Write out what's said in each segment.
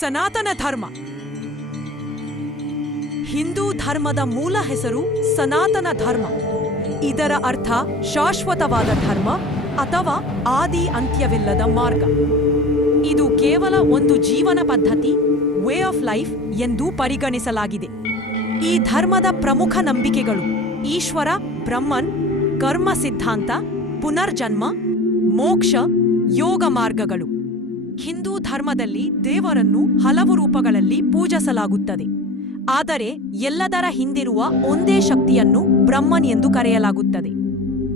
ಸನಾತನ ಧರ್ಮ. ಹಿಂದೂ ಧರ್ಮದ ಮೂಲ ಹೆಸರು ಸನಾತನ ಧರ್ಮ. ಇದರ ಅರ್ಥ ಶಾಶ್ವತವಾದ ಧರ್ಮ ಅಥವಾ ಆದಿ ಅಂತ್ಯವಿಲ್ಲದ ಮಾರ್ಗ. ಇದು ಕೇವಲ ಒಂದು ಜೀವನ ಪದ್ಧತಿ, ವೇ ಆಫ್ ಲೈಫ್ ಎಂದು ಪರಿಗಣಿಸಲಾಗಿದೆ. ಈ ಧರ್ಮದ ಪ್ರಮುಖ ನಂಬಿಕೆಗಳು ಈಶ್ವರ, ಬ್ರಹ್ಮನ್, ಕರ್ಮ ಸಿದ್ಧಾಂತ, ಪುನರ್ಜನ್ಮ, ಮೋಕ್ಷ, ಯೋಗ ಮಾರ್ಗಗಳು. ಹಿಂದೂ ಧರ್ಮದಲ್ಲಿ ದೇವರನ್ನು ಹಲವು ರೂಪಗಳಲ್ಲಿ ಪೂಜಿಸಲಾಗುತ್ತದೆ. ಆದರೆ ಎಲ್ಲದರ ಹಿಂದಿರುವ ಒಂದೇ ಶಕ್ತಿಯನ್ನು ಬ್ರಹ್ಮನ್ ಎಂದು ಕರೆಯಲಾಗುತ್ತದೆ.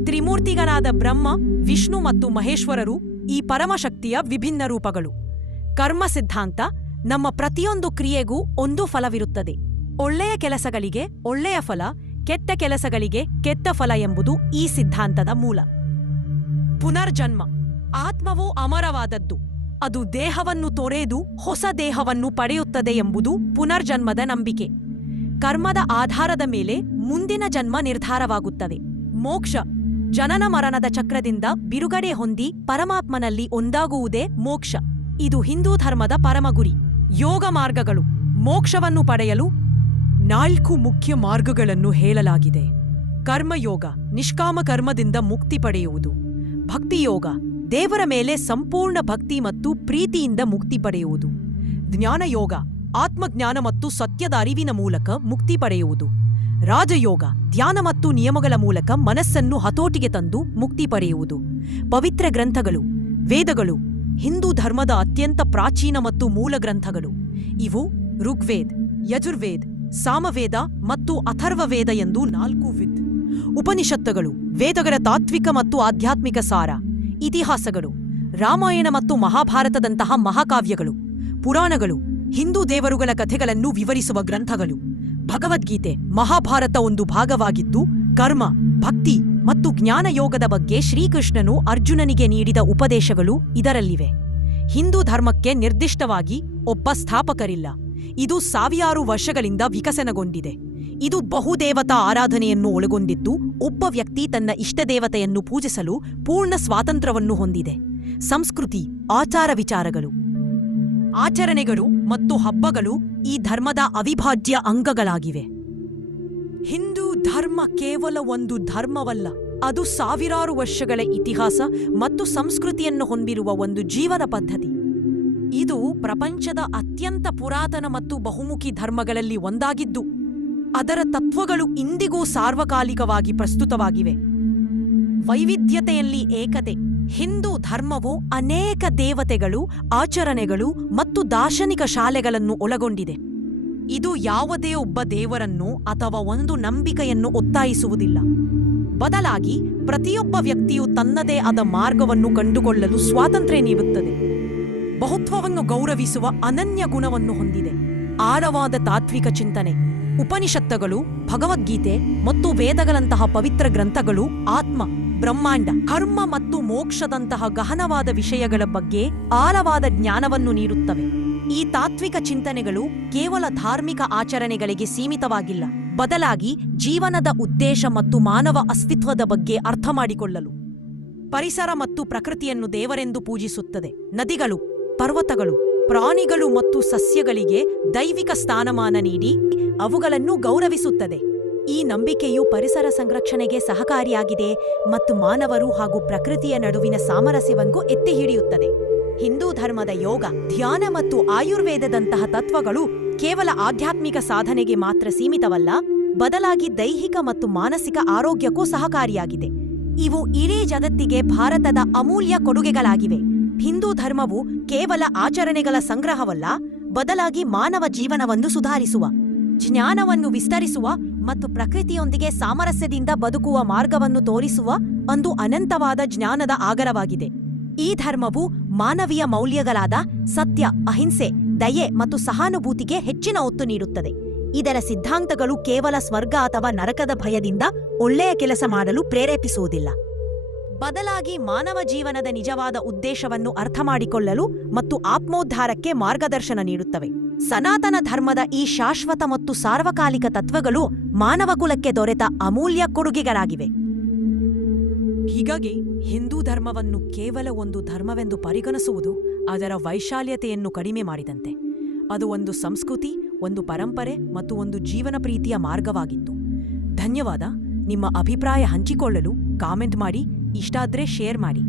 ತ್ರಿಮೂರ್ತಿಗಳಾದ ಬ್ರಹ್ಮ, ವಿಷ್ಣು ಮತ್ತು ಮಹೇಶ್ವರರು ಈ ಪರಮಶಕ್ತಿಯ ವಿಭಿನ್ನ ರೂಪಗಳು. ಕರ್ಮ ಸಿದ್ಧಾಂತ ನಮ್ಮ ಪ್ರತಿಯೊಂದು ಕ್ರಿಯೆಗೂ ಒಂದು ಫಲವಿರುತ್ತದೆ. ಒಳ್ಳೆಯ ಕೆಲಸಗಳಿಗೆ ಒಳ್ಳೆಯ ಫಲ, ಕೆಟ್ಟ ಕೆಲಸಗಳಿಗೆ ಕೆಟ್ಟ ಫಲ ಎಂಬುದು ಈ ಸಿದ್ಧಾಂತದ ಮೂಲ. ಪುನರ್ಜನ್ಮ. ಆತ್ಮವು ಅಮರವಾದದ್ದು. ಅದು ದೇಹವನ್ನು ತೊರೆದು ಹೊಸ ದೇಹವನ್ನು ಪಡೆಯುತ್ತದೆ ಎಂಬುದು ಪುನರ್ಜನ್ಮದ ನಂಬಿಕೆ. ಕರ್ಮದ ಆಧಾರದ ಮೇಲೆ ಮುಂದಿನ ಜನ್ಮ ನಿರ್ಧಾರವಾಗುತ್ತದೆ. ಮೋಕ್ಷ. ಜನನ ಮರಣದ ಚಕ್ರದಿಂದ ಬಿರುಗಡೆ ಹೊಂದಿ ಪರಮಾತ್ಮನಲ್ಲಿ ಒಂದಾಗುವುದೇ ಮೋಕ್ಷ. ಇದು ಹಿಂದೂ ಧರ್ಮದ ಪರಮಗುರಿ. ಯೋಗ ಮಾರ್ಗಗಳು. ಮೋಕ್ಷವನ್ನು ಪಡೆಯಲು ನಾಲ್ಕು ಮುಖ್ಯ ಮಾರ್ಗಗಳನ್ನು ಹೇಳಲಾಗಿದೆ. ಕರ್ಮಯೋಗ. ನಿಷ್ಕಾಮ ಕರ್ಮದಿಂದ ಮುಕ್ತಿ ಪಡೆಯುವುದು. ಭಕ್ತಿಯೋಗ. ದೇವರ ಮೇಲೆ ಸಂಪೂರ್ಣ ಭಕ್ತಿ ಮತ್ತು ಪ್ರೀತಿಯಿಂದ ಮುಕ್ತಿ ಪಡೆಯುವುದು. ಜ್ಞಾನಯೋಗ, ಆತ್ಮಜ್ಞಾನ ಮತ್ತು ಸತ್ಯದ ಅರಿವಿನ ಮೂಲಕ ಮುಕ್ತಿ ಪಡೆಯುವುದು. ರಾಜಯೋಗ, ಧ್ಯಾನ ಮತ್ತು ನಿಯಮಗಳ ಮೂಲಕ ಮನಸ್ಸನ್ನು ಹತೋಟಿಗೆ ತಂದು ಮುಕ್ತಿ ಪಡೆಯುವುದು. ಪವಿತ್ರ ಗ್ರಂಥಗಳು, ವೇದಗಳು, ಹಿಂದೂ ಧರ್ಮದ ಅತ್ಯಂತ ಪ್ರಾಚೀನ ಮತ್ತು ಮೂಲ ಗ್ರಂಥಗಳು. ಇವು ಋಗ್ವೇದ್, ಯಜುರ್ವೇದ್, ಸಾಮವೇದ ಮತ್ತು ಅಥರ್ವವೇದ ಎಂದು ನಾಲ್ಕು ವಿದ್ ಉಪನಿಷತ್ತುಗಳು, ವೇದಗಳ ತಾತ್ವಿಕ ಮತ್ತು ಆಧ್ಯಾತ್ಮಿಕ ಸಾರ. ಇತಿಹಾಸಗಳು, ರಾಮಾಯಣ ಮತ್ತು ಮಹಾಭಾರತದಂತಹ ಮಹಾಕಾವ್ಯಗಳು, ಪುರಾಣಗಳು, ಹಿಂದೂ ದೇವರುಗಳ ಕಥೆಗಳನ್ನು ವಿವರಿಸುವ ಗ್ರಂಥಗಳು. ಭಗವದ್ಗೀತೆ, ಮಹಾಭಾರತ ಒಂದು ಭಾಗವಾಗಿದ್ದು, ಕರ್ಮ, ಭಕ್ತಿ ಮತ್ತು ಜ್ಞಾನಯೋಗದ ಬಗ್ಗೆ ಶ್ರೀಕೃಷ್ಣನು ಅರ್ಜುನನಿಗೆ ನೀಡಿದ ಉಪದೇಶಗಳು ಇದರಲ್ಲಿವೆ. ಹಿಂದೂ ಧರ್ಮಕ್ಕೆ ನಿರ್ದಿಷ್ಟವಾಗಿ ಒಬ್ಬ ಸ್ಥಾಪಕರಿಲ್ಲ. ಇದು ಸಾವಿರಾರು ವರ್ಷಗಳಿಂದ ವಿಕಸನಗೊಂಡಿದೆ. ಇದು ಬಹುದೇವತಾ ಆರಾಧನೆಯನ್ನು ಒಳಗೊಂಡಿದ್ದು, ಒಬ್ಬ ವ್ಯಕ್ತಿ ತನ್ನ ಇಷ್ಟದೇವತೆಯನ್ನು ಪೂಜಿಸಲು ಪೂರ್ಣ ಸ್ವಾತಂತ್ರ್ಯವನ್ನು ಹೊಂದಿದೆ. ಸಂಸ್ಕೃತಿ, ಆಚಾರ ವಿಚಾರಗಳು. ಆಚರಣೆಗಳು ಮತ್ತು ಹಬ್ಬಗಳು ಈ ಧರ್ಮದ ಅವಿಭಾಜ್ಯ ಅಂಗಗಳಾಗಿವೆ. ಹಿಂದೂ ಧರ್ಮ ಕೇವಲ ಒಂದು ಧರ್ಮವಲ್ಲ, ಅದು ಸಾವಿರಾರು ವರ್ಷಗಳ ಇತಿಹಾಸ ಮತ್ತು ಸಂಸ್ಕೃತಿಯನ್ನು ಹೊಂದಿರುವ ಒಂದು ಜೀವನ ಪದ್ಧತಿ. ಇದು ಪ್ರಪಂಚದ ಅತ್ಯಂತ ಪುರಾತನ ಮತ್ತು ಬಹುಮುಖಿ ಧರ್ಮಗಳಲ್ಲಿ ಒಂದಾಗಿದ್ದು ಅದರ ತತ್ವಗಳು ಇಂದಿಗೂ ಸಾರ್ವಕಾಲಿಕವಾಗಿ ಪ್ರಸ್ತುತವಾಗಿವೆ. ವೈವಿಧ್ಯತೆಯಲ್ಲಿ ಏಕತೆ, ಹಿಂದೂ ಧರ್ಮವು ಅನೇಕ ದೇವತೆಗಳು, ಆಚರಣೆಗಳು ಮತ್ತು ದಾರ್ಶನಿಕ ಶಾಲೆಗಳನ್ನು ಒಳಗೊಂಡಿದೆ. ಇದು ಯಾವುದೇ ಒಬ್ಬ ದೇವರನ್ನು ಅಥವಾ ಒಂದು ನಂಬಿಕೆಯನ್ನು ಒತ್ತಾಯಿಸುವುದಿಲ್ಲ. ಬದಲಾಗಿ, ಪ್ರತಿಯೊಬ್ಬ ವ್ಯಕ್ತಿಯು ತನ್ನದೇ ಆದ ಮಾರ್ಗವನ್ನು ಕಂಡುಕೊಳ್ಳಲು ಸ್ವಾತಂತ್ರ್ಯ ನೀಡುತ್ತದೆ. ಬಹುತ್ವವನ್ನು ಗೌರವಿಸುವ ಅನನ್ಯ ಗುಣವನ್ನು ಹೊಂದಿದೆ. ಆಳವಾದ ತಾತ್ವಿಕ ಚಿಂತನೆ. ಉಪನಿಷತ್ತುಗಳು, ಭಗವದ್ಗೀತೆ ಮತ್ತು ವೇದಗಳಂತಹ ಪವಿತ್ರ ಗ್ರಂಥಗಳು ಆತ್ಮ, ಬ್ರಹ್ಮಾಂಡ, ಕರ್ಮ ಮತ್ತು ಮೋಕ್ಷದಂತಹ ಗಹನವಾದ ವಿಷಯಗಳ ಬಗ್ಗೆ ಆಳವಾದ ಜ್ಞಾನವನ್ನು ನೀಡುತ್ತವೆ. ಈ ತಾತ್ವಿಕ ಚಿಂತನೆಗಳು ಕೇವಲ ಧಾರ್ಮಿಕ ಆಚರಣೆಗಳಿಗೆ ಸೀಮಿತವಾಗಿಲ್ಲ. ಬದಲಾಗಿ ಜೀವನದ ಉದ್ದೇಶ ಮತ್ತು ಮಾನವ ಅಸ್ತಿತ್ವದ ಬಗ್ಗೆ ಅರ್ಥ ಮಾಡಿಕೊಳ್ಳಲು ಪರಿಸರ ಮತ್ತು ಪ್ರಕೃತಿಯನ್ನು ದೇವರೆಂದು ಪೂಜಿಸುತ್ತದೆ. ನದಿಗಳು, ಪರ್ವತಗಳು ಪ್ರಾಣಿಗಳು ಮತ್ತು ಸಸ್ಯಗಳಿಗೆ ದೈವಿಕ ಸ್ಥಾನಮಾನ ನೀಡಿ ಅವುಗಳನ್ನು ಗೌರವಿಸುತ್ತದೆ. ಈ ನಂಬಿಕೆಯು ಪರಿಸರ ಸಂರಕ್ಷಣೆಗೆ ಸಹಕಾರಿಯಾಗಿದೆ ಮತ್ತು ಮಾನವರು ಹಾಗೂ ಪ್ರಕೃತಿಯ ನಡುವಿನ ಸಾಮರಸ್ಯವನ್ನು ಎತ್ತಿ ಹಿಡಿಯುತ್ತದೆ. ಹಿಂದೂ ಧರ್ಮದ ಯೋಗ, ಧ್ಯಾನ ಮತ್ತು ಆಯುರ್ವೇದದಂತಹ ತತ್ವಗಳು ಕೇವಲ ಆಧ್ಯಾತ್ಮಿಕ ಸಾಧನೆಗೆ ಮಾತ್ರ ಸೀಮಿತವಲ್ಲ, ಬದಲಾಗಿ ದೈಹಿಕ ಮತ್ತು ಮಾನಸಿಕ ಆರೋಗ್ಯಕ್ಕೂ ಸಹಕಾರಿಯಾಗಿದೆ. ಇವು ಇಡೀ ಜಗತ್ತಿಗೆ ಭಾರತದ ಅಮೂಲ್ಯ ಕೊಡುಗೆಗಳಾಗಿವೆ. ಹಿಂದೂ ಧರ್ಮವು ಕೇವಲ ಆಚರಣೆಗಳ ಸಂಗ್ರಹವಲ್ಲ, ಬದಲಾಗಿ ಮಾನವ ಜೀವನವನ್ನು ಸುಧಾರಿಸುವ, ಜ್ಞಾನವನ್ನು ವಿಸ್ತರಿಸುವ ಮತ್ತು ಪ್ರಕೃತಿಯೊಂದಿಗೆ ಸಾಮರಸ್ಯದಿಂದ ಬದುಕುವ ಮಾರ್ಗವನ್ನು ತೋರಿಸುವ ಒಂದು ಅನಂತವಾದ ಜ್ಞಾನದ ಆಗರವಾಗಿದೆ. ಈ ಧರ್ಮವು ಮಾನವೀಯ ಮೌಲ್ಯಗಳಾದ ಸತ್ಯ, ಅಹಿಂಸೆ, ದಯೆ ಮತ್ತು ಸಹಾನುಭೂತಿಗೆ ಹೆಚ್ಚಿನ ಒತ್ತು ನೀಡುತ್ತದೆ. ಇದರ ಸಿದ್ಧಾಂತಗಳು ಕೇವಲ ಸ್ವರ್ಗ ಅಥವಾ ನರಕದ ಭಯದಿಂದ ಒಳ್ಳೆಯ ಕೆಲಸ ಮಾಡಲು ಪ್ರೇರೇಪಿಸುವುದಿಲ್ಲ. ಬದಲಾಗಿ ಮಾನವ ಜೀವನದ ನಿಜವಾದ ಉದ್ದೇಶವನ್ನು ಅರ್ಥಮಾಡಿಕೊಳ್ಳಲು ಮತ್ತು ಆತ್ಮೋದ್ಧಾರಕ್ಕೆ ಮಾರ್ಗದರ್ಶನ ನೀಡುತ್ತವೆ. ಸನಾತನ ಧರ್ಮದ ಈ ಶಾಶ್ವತ ಮತ್ತು ಸಾರ್ವಕಾಲಿಕ ತತ್ವಗಳು ಮಾನವಕುಲಕ್ಕೆ ದೊರೆತ ಅಮೂಲ್ಯ ಕೊಡುಗೆಗಳಾಗಿವೆ. ಹೀಗಾಗಿ ಹಿಂದೂ ಧರ್ಮವನ್ನು ಕೇವಲ ಒಂದು ಧರ್ಮವೆಂದು ಪರಿಗಣಿಸುವುದು ಅದರ ವೈಶಾಲ್ಯತೆಯನ್ನು ಕಡಿಮೆ ಮಾಡಿದಂತೆ. ಅದು ಒಂದು ಸಂಸ್ಕೃತಿ, ಒಂದು ಪರಂಪರೆ ಮತ್ತು ಒಂದು ಜೀವನ ಪ್ರೀತಿಯ ಮಾರ್ಗವಾಗಿತ್ತು. ಧನ್ಯವಾದ, ನಿಮ್ಮ ಅಭಿಪ್ರಾಯ ಹಂಚಿಕೊಳ್ಳಲು ಕಾಮೆಂಟ್ ಮಾಡಿ ಇಷ್ಟಾದ್ರೆ ಶೇರ್ ಮಾಡಿ.